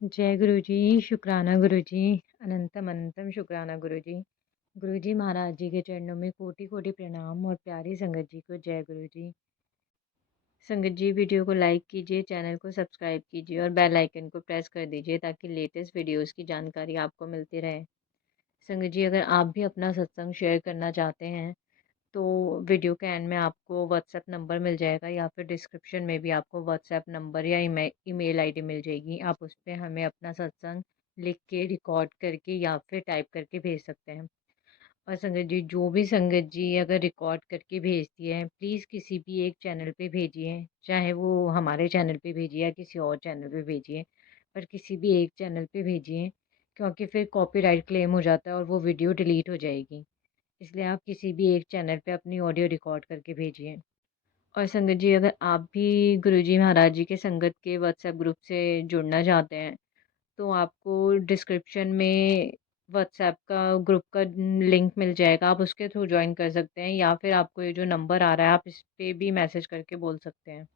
जय गुरु जी, शुक्राना गुरु जी, अनंतम अनंतम शुक्राना गुरु जी। गुरु जी महाराज जी के चरणों में कोटि कोटि प्रणाम और प्यारी संगत जी को जय गुरु जी। संगत जी वीडियो को लाइक कीजिए, चैनल को सब्सक्राइब कीजिए और बेल आइकन को प्रेस कर दीजिए ताकि लेटेस्ट वीडियोस की जानकारी आपको मिलती रहे। संगत जी अगर आप भी अपना सत्संग शेयर करना चाहते हैं तो वीडियो के एंड में आपको व्हाट्सएप नंबर मिल जाएगा या फिर डिस्क्रिप्शन में भी आपको व्हाट्सएप नंबर या ईमेल आईडी मिल जाएगी। आप उस पे हमें अपना सत्संग लिख के रिकॉर्ड करके या फिर टाइप करके भेज सकते हैं। और संगत जी जो भी संगत जी अगर रिकॉर्ड करके भेजती है प्लीज़ किसी भी एक चैनल पे भेजिए, चाहे वो हमारे चैनल पे भेजिए या किसी और चैनल पे भेजिए, पर किसी भी एक चैनल पे भेजिए क्योंकि फिर कॉपीराइट क्लेम हो जाता है और वो वीडियो डिलीट हो जाएगी। इसलिए आप किसी भी एक चैनल पे अपनी ऑडियो रिकॉर्ड करके भेजिए। और संगत जी अगर आप भी गुरुजी महाराज जी के संगत के व्हाट्सएप ग्रुप से जुड़ना चाहते हैं तो आपको डिस्क्रिप्शन में व्हाट्सएप का ग्रुप का लिंक मिल जाएगा, आप उसके थ्रू ज्वाइन कर सकते हैं या फिर आपको ये जो नंबर आ रहा है आप इस पे भी मैसेज करके बोल सकते हैं।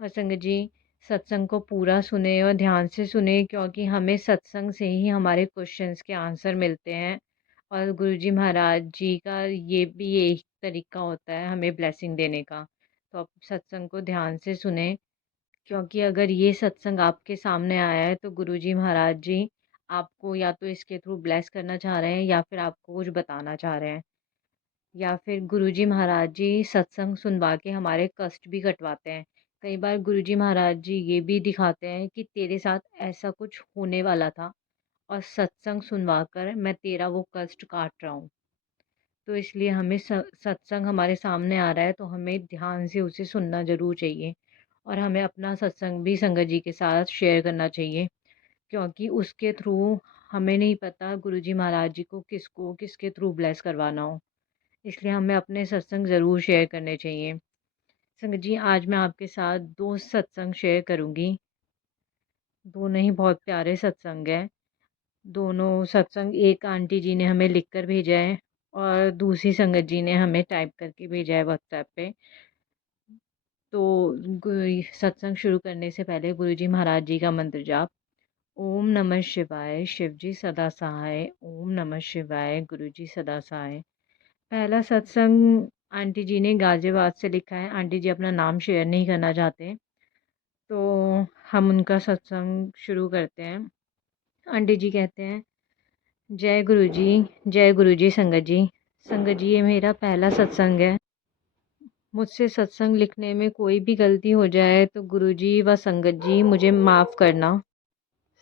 और संगत जी सत्संग को पूरा सुने और ध्यान से सुने क्योंकि हमें सत्संग से ही हमारे क्वेश्चंस के आंसर मिलते हैं। और गुरुजी महाराज जी का ये भी एक तरीका होता है हमें ब्लेसिंग देने का। तो आप सत्संग को ध्यान से सुने क्योंकि अगर ये सत्संग आपके सामने आया है तो गुरुजी महाराज जी आपको या तो इसके थ्रू ब्लेस करना चाह रहे हैं या फिर आपको कुछ बताना चाह रहे हैं, या फिर गुरुजी महाराज जी सत्संग सुनवा के हमारे कष्ट भी कटवाते हैं। कई बार गुरुजी महाराज जी ये भी दिखाते हैं कि तेरे साथ ऐसा कुछ होने वाला था और सत्संग सुनवा कर मैं तेरा वो कष्ट काट रहा हूँ। तो इसलिए हमें सत्संग हमारे सामने आ रहा है तो हमें ध्यान से उसे सुनना ज़रूर चाहिए और हमें अपना सत्संग भी संगत जी के साथ शेयर करना चाहिए क्योंकि उसके थ्रू हमें नहीं पता गुरुजी महाराज जी को किसको किसके थ्रू ब्लेस करवाना हो। इसलिए हमें अपने सत्संग ज़रूर शेयर करने चाहिए। संगत जी आज मैं आपके साथ 2 सत्संग शेयर करूँगी। दोनों ही बहुत प्यारे सत्संग हैं। दोनों सत्संग एक आंटी जी ने हमें लिख कर भेजा है और दूसरी संगत जी ने हमें टाइप करके भेजा है व्हाट्सएप पे। तो सत्संग शुरू करने से पहले गुरुजी महाराज जी का मंत्र जाप। ओम नमः शिवाय शिवजी सदा सहाय, ओम नमः शिवाय गुरुजी सदा सहाय। पहला सत्संग आंटी जी ने गाज़ियाबाद से लिखा है। आंटी जी अपना नाम शेयर नहीं करना चाहते, तो हम उनका सत्संग शुरू करते हैं। आंटी जी कहते हैं, जय गुरुजी संगत जी। संगत जी ये मेरा पहला सत्संग है। मुझसे सत्संग लिखने में कोई भी गलती हो जाए तो गुरुजी व संगत जी मुझे माफ़ करना।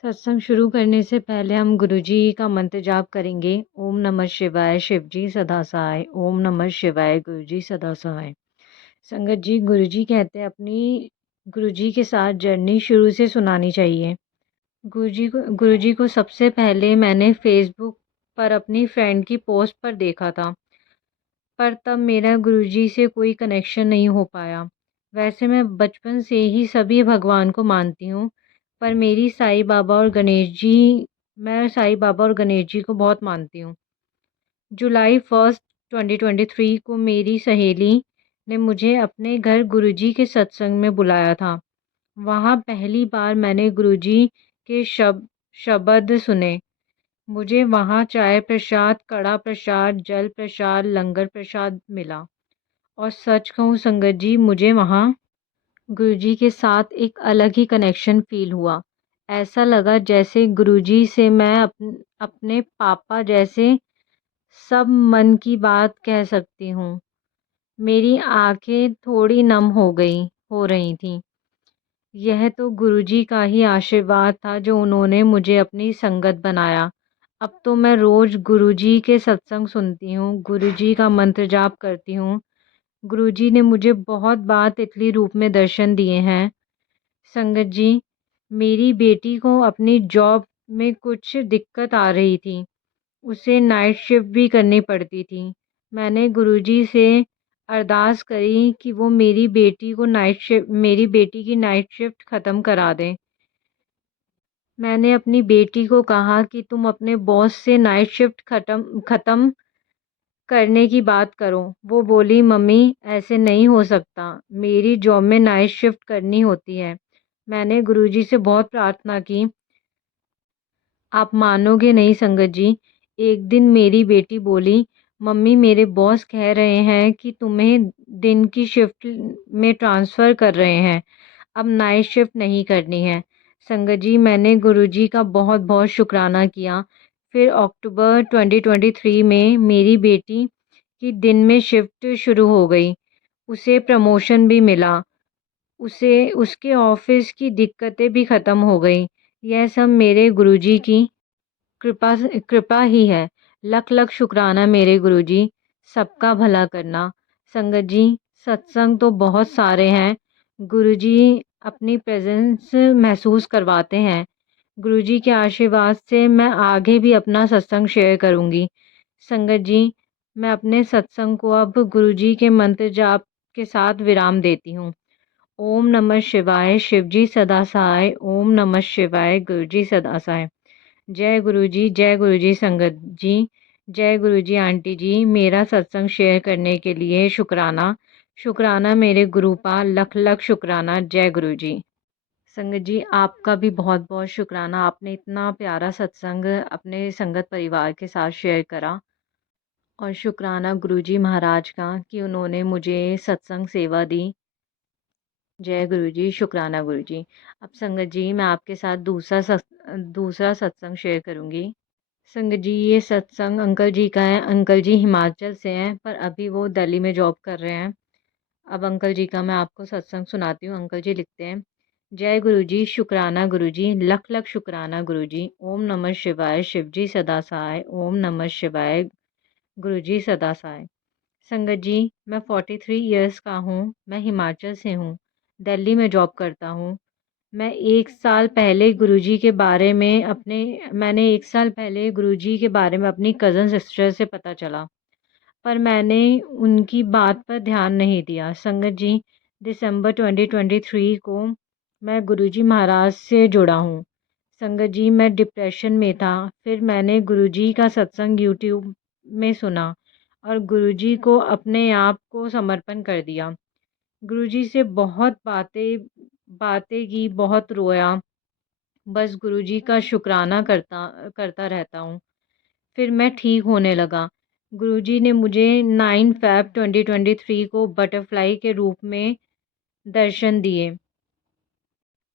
सत्संग शुरू करने से पहले हम गुरुजी का मंत्र जाप करेंगे। ओम नमः शिवाय शिवजी सदा सहाय, ओम नमः शिवाय गुरुजी सदा सहाय। संगत जी गुरुजी कहते हैं अपनी गुरुजी के साथ जर्नी शुरू से सुनानी चाहिए। गुरुजी को सबसे पहले मैंने फ़ेसबुक पर अपनी फ्रेंड की पोस्ट पर देखा था, पर तब मेरा गुरुजी से कोई कनेक्शन नहीं हो पाया। वैसे मैं बचपन से ही सभी भगवान को मानती हूँ, पर मैं साईं बाबा और गणेश जी को बहुत मानती हूँ। जुलाई 1 2023 को मेरी सहेली ने मुझे अपने घर गुरुजी के सत्संग में बुलाया था। वहाँ पहली बार मैंने गुरुजी के शब्द सुने। मुझे वहाँ चाय प्रसाद, कड़ा प्रसाद, जल प्रसाद, लंगर प्रसाद मिला। और सच कहूँ संगत जी मुझे वहाँ गुरुजी के साथ एक अलग ही कनेक्शन फ़ील हुआ। ऐसा लगा जैसे गुरुजी से मैं अपने पापा जैसे सब मन की बात कह सकती हूँ। मेरी आँखें थोड़ी नम हो रही थीं। यह तो गुरुजी का ही आशीर्वाद था जो उन्होंने मुझे अपनी संगत बनाया। अब तो मैं रोज़ गुरुजी के सत्संग सुनती हूँ, गुरुजी का मंत्र जाप करती हूँ। गुरुजी ने मुझे बहुत बार तितली रूप में दर्शन दिए हैं। संगत जी, मेरी बेटी को अपनी जॉब में कुछ दिक्कत आ रही थी। उसे नाइट शिफ्ट भी करनी पड़ती थी। मैंने गुरुजी से अरदास करी कि वो मेरी बेटी की नाइट शिफ्ट ख़त्म करा दें। मैंने अपनी बेटी को कहा कि तुम अपने बॉस से नाइट शिफ्ट ख़त्म करने की बात करो। वो बोली मम्मी ऐसे नहीं हो सकता, मेरी जॉब में नाइट शिफ्ट करनी होती है। मैंने गुरुजी से बहुत प्रार्थना की आप मानोगे नहीं संगत जी, एक दिन मेरी बेटी बोली, "मम्मी मेरे बॉस कह रहे हैं कि तुम्हें दिन की शिफ्ट में ट्रांसफ़र कर रहे हैं, अब नाइट शिफ्ट नहीं करनी है।" संगत जी मैंने गुरुजी का बहुत-बहुत शुकराना किया। फिर अक्टूबर 2023 में मेरी बेटी की दिन में शिफ्ट शुरू हो गई। उसे प्रमोशन भी मिला। उसे उसके ऑफ़िस की दिक्कतें भी ख़त्म हो गई। यह सब मेरे गुरुजी की कृपा ही है। लख-लख शुक्राना मेरे गुरुजी, सबका भला करना। संगत जी, सत्संग तो बहुत सारे हैं। गुरुजी अपनी प्रेज़ेंस महसूस करवाते हैं। गुरुजी के आशीर्वाद से मैं आगे भी अपना सत्संग शेयर करूँगी। संगत जी, मैं अपने सत्संग को अब गुरुजी के मंत्र जाप के साथ विराम देती हूँ। ओम नमः शिवाय, शिवजी सदा सहाय। ओम नमः शिवाय, गुरुजी सदा सहाय। जय गुरुजी संगत जी, जय गुरुजी आंटी जी। मेरा सत्संग शेयर करने के लिए शुक्राना। शुक्राना मेरे गुरुपाल, लख लख शुक्राना। जय गुरुजी। संगत जी आपका भी बहुत-बहुत शुक्राना। आपने इतना प्यारा सत्संग अपने संगत परिवार के साथ शेयर करा और शुक्राना गुरुजी महाराज का कि उन्होंने मुझे सत्संग सेवा दी। जय गुरुजी, शुक्राना गुरुजी। अब संगत जी मैं आपके साथ दूसरा सत्संग शेयर करूँगी। संगत जी ये सत्संग अंकल जी का है। अंकल जी हिमाचल से हैं पर अभी वो दिल्ली में जॉब कर रहे हैं। अब अंकल जी का मैं आपको सत्संग सुनाती हूँ। अंकल जी लिखते हैं, जय गुरुजी, शुक्राना गुरुजी, लख लख शुक्राना गुरुजी। ओम नमः शिवाय, शिवजी सदा सहाय। ओम नमः शिवाय, गुरुजी सदा सहाय। संगत जी मैं 43 इयर्स का हूँ। मैं हिमाचल से हूँ। दिल्ली में जॉब करता हूँ। मैं 1 साल पहले गुरुजी के बारे में अपने मैंने 1 साल पहले गुरुजी के बारे में अपनी कज़न सिस्टर से पता चला, पर मैंने उनकी बात पर ध्यान नहीं दिया। संगत जी, दिसंबर 2023 को मैं गुरुजी महाराज से जुड़ा हूँ। संगत जी, मैं डिप्रेशन में था, फिर मैंने गुरुजी का सत्संग यूट्यूब में सुना और गुरुजी को अपने आप को समर्पण कर दिया। गुरुजी से बहुत बातें बातें की, बहुत रोया, बस गुरुजी का शुक्राना करता करता रहता हूँ। फिर मैं ठीक होने लगा। गुरुजी ने मुझे 9 फ़ेब 2023 को बटरफ्लाई के रूप में दर्शन दिए।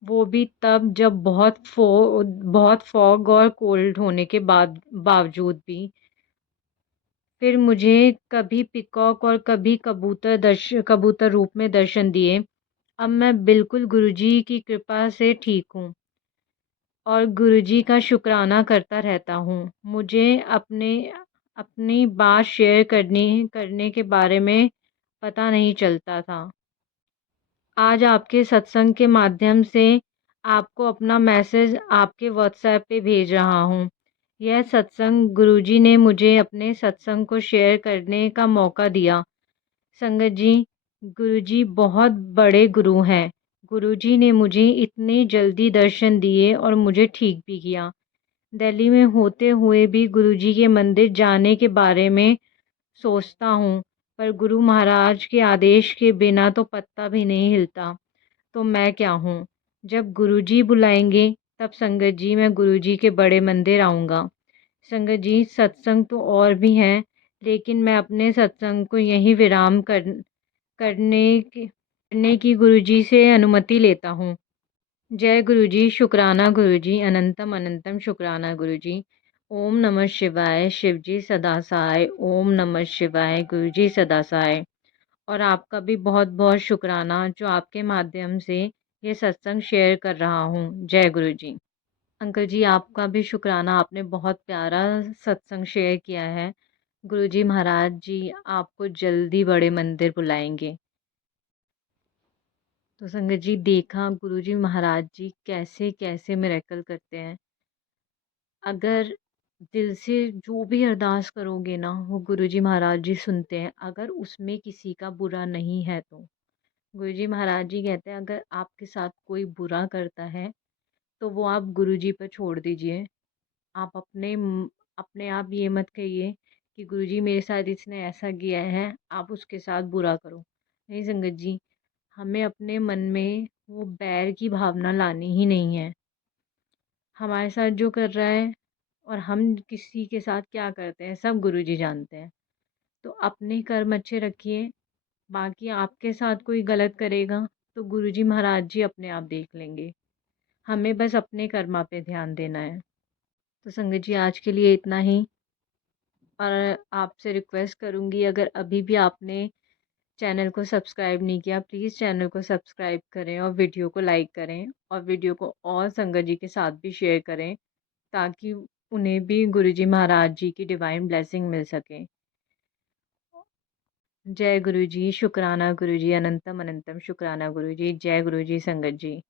वो भी तब जब बहुत फॉग और कोल्ड होने के बावजूद भी। फिर मुझे कभी पीकॉक और कभी कबूतर रूप में दर्शन दिए। अब मैं बिल्कुल गुरुजी की कृपा से ठीक हूँ और गुरुजी का शुक्राना करता रहता हूँ। मुझे अपनी बात शेयर करने के बारे में पता नहीं चलता था। आज आपके सत्संग के माध्यम से आपको अपना मैसेज आपके व्हाट्सएप पे भेज रहा हूँ। यह सत्संग गुरुजी ने मुझे अपने सत्संग को शेयर करने का मौका दिया। संगत जी, गुरुजी बहुत बड़े गुरु हैं। गुरुजी ने मुझे इतनी जल्दी दर्शन दिए और मुझे ठीक भी किया। दिल्ली में होते हुए भी गुरुजी के मंदिर जाने के बारे में सोचता हूँ, पर गुरु महाराज के आदेश के बिना तो पत्ता भी नहीं हिलता। तो मैं क्या हूँ? जब गुरुजी बुलाएँगे तब संगत जी मैं गुरुजी के बड़े मंदिर आऊँगा। संगत जी सत्संग तो और भी हैं, लेकिन मैं अपने सत्संग को यहीं विराम करने की गुरुजी से अनुमति लेता हूँ। जय गुरुजी, शुक्राना गुरुजी, अनंतम अनंतम शुक्राना गुरुजी। ओम नमः शिवाय, शिवजी सदा सहाय। ओम नमः शिवाय, गुरुजी सदा सहाय। और आपका भी बहुत-बहुत शुक्राना जो आपके माध्यम से ये सत्संग शेयर कर रहा हूँ। जय गुरुजी। अंकल जी आपका भी शुक्राना, आपने बहुत प्यारा सत्संग शेयर किया है। गुरुजी महाराज जी आपको जल्दी बड़े मंदिर बुलाएँगे। तो संगत जी देखा गुरुजी महाराज जी कैसे-कैसे मिरेकल करते हैं। अगर दिल से जो भी अरदास करोगे ना वो गुरुजी महाराज जी सुनते हैं, अगर उसमें किसी का बुरा नहीं है तो। गुरुजी महाराज जी कहते हैं अगर आपके साथ कोई बुरा करता है तो वो आप गुरुजी पर छोड़ दीजिए। आप अपने आप ये मत कहिए कि गुरुजी मेरे साथ इसने ऐसा किया है, आप उसके साथ बुरा करो। नहीं संगत जी, हमें अपने मन में वो बैर की भावना लानी ही नहीं है। हमारे साथ जो कर रहा है और हम किसी के साथ क्या करते हैं सब गुरुजी जानते हैं। तो अपने कर्म अच्छे रखिए, बाकी आपके साथ कोई गलत करेगा तो गुरुजी महाराज जी अपने आप देख लेंगे। हमें बस अपने कर्मा पे ध्यान देना है। तो संगत जी आज के लिए इतना ही। और आपसे रिक्वेस्ट करूँगी, अगर अभी भी आपने चैनल को सब्सक्राइब नहीं किया, प्लीज़ चैनल को सब्सक्राइब करें और वीडियो को लाइक करें और वीडियो को और संगत जी के साथ भी शेयर करें, ताकि उन्हें भी गुरुजी महाराज जी की डिवाइन ब्लेसिंग मिल सके। जय गुरुजी, शुक्राना गुरुजी, अनंतम अनंतम शुक्राना गुरुजी, जय गुरुजी संगत जी।